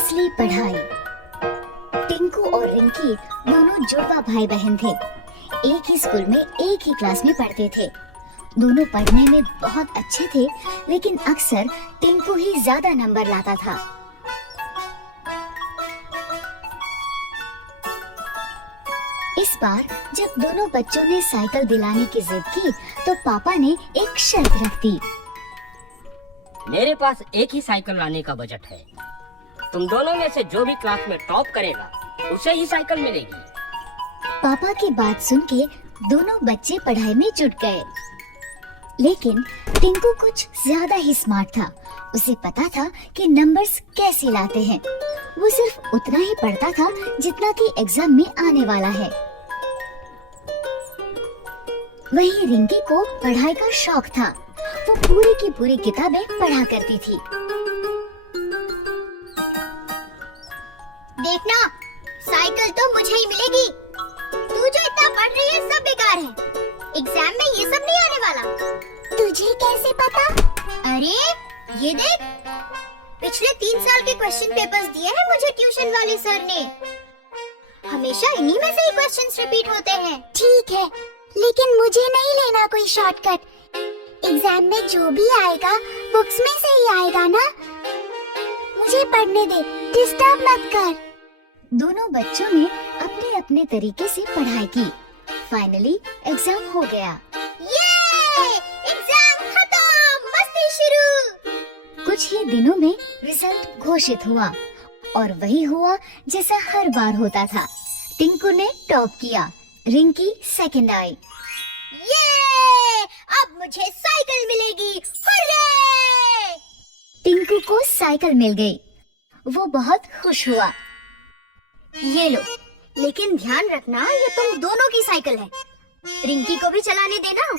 असली पढ़ाई। टिंकू और रिंकी दोनों जुड़वा भाई बहन थे। एक ही स्कूल में एक ही क्लास में पढ़ते थे। दोनों पढ़ने में बहुत अच्छे थे, लेकिन अक्सर टिंकू ही ज्यादा नंबर लाता था। इस बार जब दोनों बच्चों ने साइकिल दिलाने की जिद की, तो पापा ने एक शर्त रख दी। मेरे पास एक ही साइकिल लाने का बजट है। तुम दोनों में से जो भी क्लास में टॉप करेगा उसे ही साइकिल मिलेगी। पापा की बात सुन के दोनों बच्चे पढ़ाई में जुट गए। लेकिन टिंकू कुछ ज्यादा ही स्मार्ट था। उसे पता था कि नंबर्स कैसे लाते हैं। वो सिर्फ उतना ही पढ़ता था जितना कि एग्जाम में आने वाला है। वहीं रिंकी को पढ़ाई का शौक था। वो पूरी की पूरी किताबें पढ़ा करती थी। देखना, साइकिल तो मुझे ही मिलेगी। तू जो इतना पढ़ रही है सब बेकार है। एग्जाम में ये सब नहीं आने वाला। तुझे कैसे पता? अरे ये देख, पिछले 3 साल के क्वेश्चन पेपर्स दिए हैं मुझे ट्यूशन वाले सर ने। हमेशा इन्हीं में से ही क्वेश्चंस रिपीट होते हैं। ठीक है, लेकिन मुझे नहीं लेना कोई शॉर्टकट। एग्जाम में जो भी आएगा बुक्स में से ही आएगा ना। मुझे पढ़ने दे, डिस्टर्ब मत कर। दोनों बच्चों ने अपने अपने तरीके से पढ़ाई की। फाइनली एग्जाम हो गया। ये एग्जाम खत्म, मस्ती शुरू। कुछ ही दिनों में रिजल्ट घोषित हुआ और वही हुआ जैसा हर बार होता था। टिंकू ने टॉप किया, रिंकी सेकंड आई। ये अब मुझे साइकिल मिलेगी। हुर्रे! टिंकू को साइकिल मिल गई। वो बहुत खुश हुआ। ये लो, लेकिन ध्यान रखना ये तुम दोनों की साइकिल है। रिंकी को भी चलाने देना।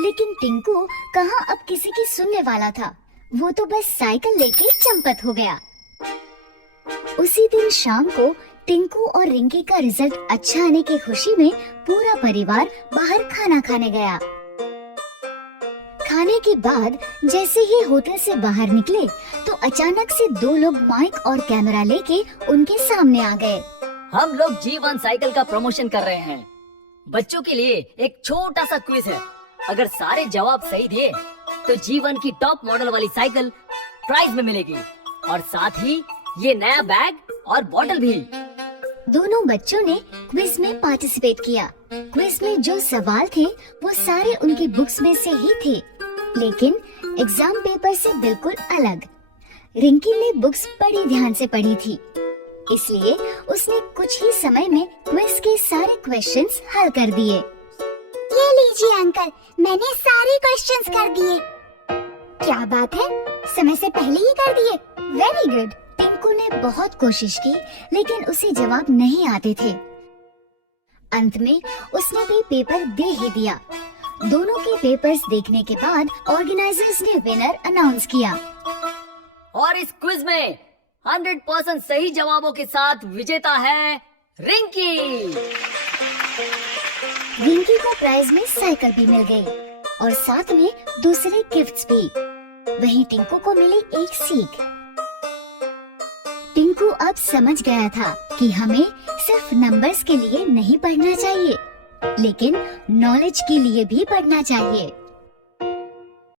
लेकिन टिंकू कहाँ अब किसी की सुनने वाला था। वो तो बस साइकिल लेके चंपत हो गया। उसी दिन शाम को टिंकू और रिंकी का रिजल्ट अच्छा आने की खुशी में पूरा परिवार बाहर खाना खाने गया। खाने के बाद जैसे ही होटल से बाहर निकले, तो अचानक से 2 लोग माइक और कैमरा लेके उनके सामने आ गए। हम लोग जीवन साइकिल का प्रमोशन कर रहे हैं। बच्चों के लिए एक छोटा सा क्विज है। अगर सारे जवाब सही दिए तो जीवन की टॉप मॉडल वाली साइकिल प्राइज में मिलेगी, और साथ ही ये नया बैग और बॉटल भी। दोनों बच्चों ने क्विज में पार्टिसिपेट किया। क्विज में जो सवाल थे वो सारे उनकी बुक्स में से ही थे, लेकिन एग्जाम पेपर से बिल्कुल अलग। रिंकी ने बुक्स बड़ी ध्यान से पढ़ी थी, इसलिए उसने कुछ ही समय में क्विज के सारे क्वेश्चंस हल कर दिए। ये लीजिए अंकल, मैंने सारे क्वेश्चंस कर दिए। क्या बात है, समय से पहले ही कर दिए। Very good. टिंकू ने बहुत कोशिश की, लेकिन उसे जवाब नहीं आते थे। अंत में उसने भी पेपर दे ही दिया। दोनों के पेपर्स देखने के बाद ऑर्गेनाइजर्स ने विनर अनाउंस किया। और इस क्विज में 100% सही जवाबों के साथ विजेता है रिंकी। रिंकी को प्राइज में साइकिल भी मिल गई और साथ में दूसरे गिफ्ट्स भी। वहीं टिंकू को मिली एक सीख। टिंकू अब समझ गया था कि हमें सिर्फ नंबर्स के लिए नहीं पढ़ना चाहिए, लेकिन नॉलेज के लिए भी पढ़ना चाहिए।